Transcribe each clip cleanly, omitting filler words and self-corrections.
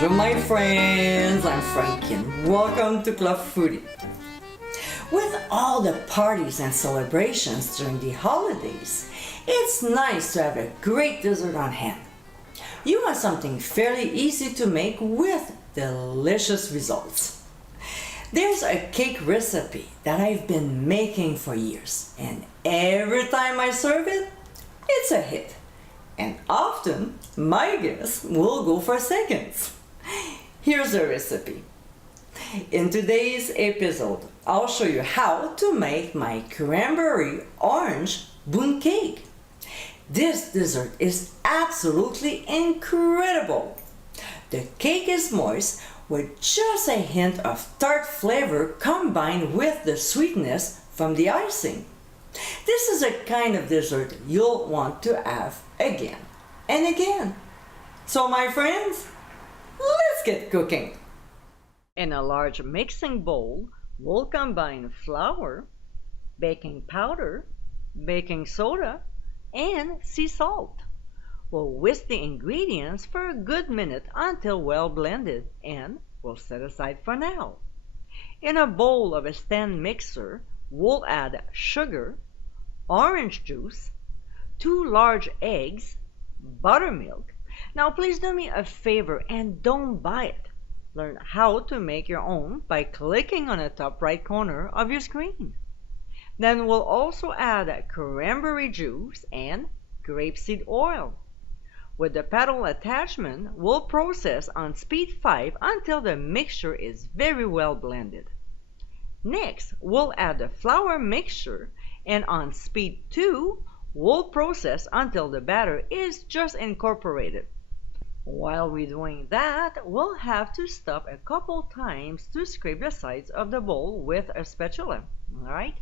Bonjour my friends, I'm Frankie and welcome to Club Foodie. With all the parties and celebrations during the holidays, it's nice to have a great dessert on hand. You want something fairly easy to make with delicious results. There's a cake recipe that I've been making for years, and every time I serve it, it's a hit. And often, my guests will go for seconds. Here's the recipe. In today's episode, I'll show you how to make my cranberry orange bundt cake. This dessert is absolutely incredible. The cake is moist with just a hint of tart flavor combined with the sweetness from the icing. This is a kind of dessert you'll want to have again and again. So my friends, let's get cooking. In a large mixing bowl, we'll combine flour, baking powder, baking soda, and sea salt. We'll whisk the ingredients for a good minute until well blended, and we'll set aside for now. In a bowl of a stand mixer, we'll add sugar, orange juice, 2 large eggs, buttermilk. Now please do me a favor and don't buy it. Learn how to make your own by clicking on the top right corner of your screen. Then we'll also add cranberry juice and grapeseed oil. With the paddle attachment, we'll process on speed 5 until the mixture is very well blended. Next, we'll add the flour mixture, and on speed 2, we'll process until the batter is just incorporated. While we're doing that, we'll have to stop a couple times to scrape the sides of the bowl with a spatula, alright?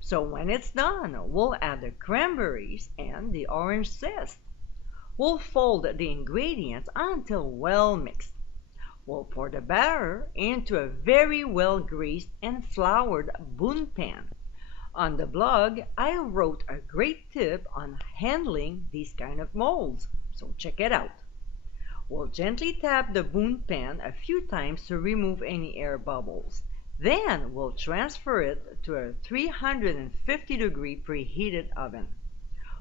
So when it's done, we'll add the cranberries and the orange zest. We'll fold the ingredients until well mixed. We'll pour the batter into a very well greased and floured bundt pan. On the blog, I wrote a great tip on handling these kind of molds, so check it out. We'll gently tap the bundt pan a few times to remove any air bubbles. Then we'll transfer it to a 350-degree preheated oven.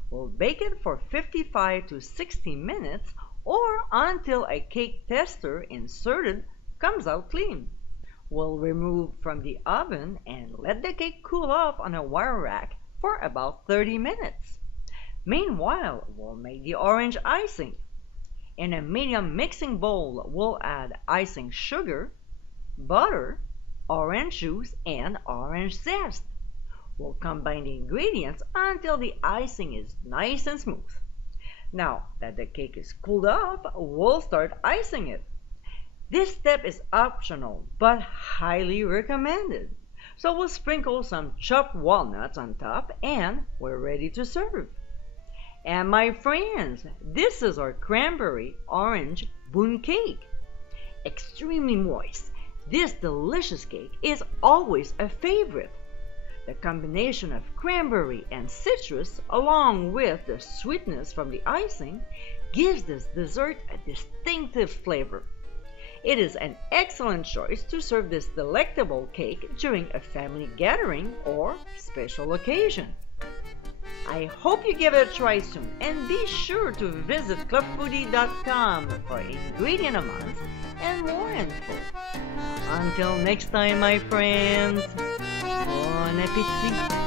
We'll bake it for 55 to 60 minutes or until a cake tester inserted comes out clean. We'll remove from the oven and let the cake cool off on a wire rack for about 30 minutes. Meanwhile, we'll make the orange icing. In a medium mixing bowl, we'll add icing sugar, butter, orange juice, and orange zest. We'll combine the ingredients until the icing is nice and smooth. Now that the cake is cooled off, we'll start icing it. This step is optional but highly recommended. So we'll sprinkle some chopped walnuts on top and we're ready to serve. And my friends, this is our cranberry orange bundt cake. Extremely moist, this delicious cake is always a favorite. The combination of cranberry and citrus along with the sweetness from the icing gives this dessert a distinctive flavor. It is an excellent choice to serve this delectable cake during a family gathering or special occasion. I hope you give it a try soon, and be sure to visit clubfoodie.com for ingredient amounts and more info. Until next time, my friends, bon appétit!